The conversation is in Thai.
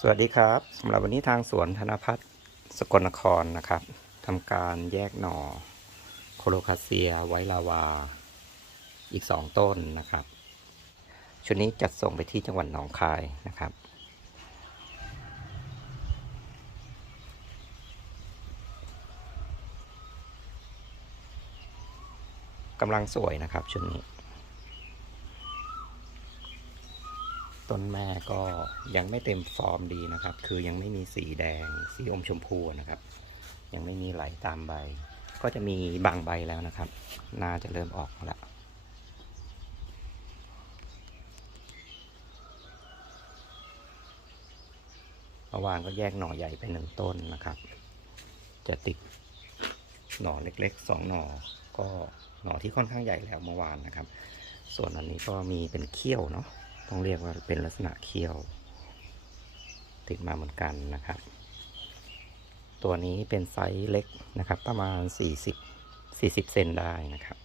สวัสดีครับสำหรับวันนี้ทางสวนธนพัฒน์สกลนครนะครับทำการแยกหน่อโคโลคาเซียไวลาวา อีกสองต้นนะครับ ชุดนี้จัดส่งไปที่จังหวัดหนองคายนะครับ กำลังสวยนะครับชุดนี้ ต้นแม่ก็ยังไม่เต็มฟอร์มดีนะครับ คือยังไม่มีสีแดง สีอมชมพูนะครับ ยังไม่มีไหลตามใบ ก็จะมีบางใบแล้วนะครับ น่าจะเริ่มออกแล้วเมื่อวานก็แยกหน่อใหญ่ไปหนึ่งต้นนะครับ จะติดหน่อเล็กๆสองหน่อ ก็หน่อที่ค่อนข้างใหญ่แล้วเมื่อวานนะครับ ส่วนอันนี้ก็มีเป็นเขี้ยวเนาะ ต้องเรียกว่าเป็นลักษณะเคี้ยว ติดมาเหมือนกันนะครับ ตัวนี้เป็นไซส์เล็กนะครับ ประมาณ 40 40 เซนได้นะครับ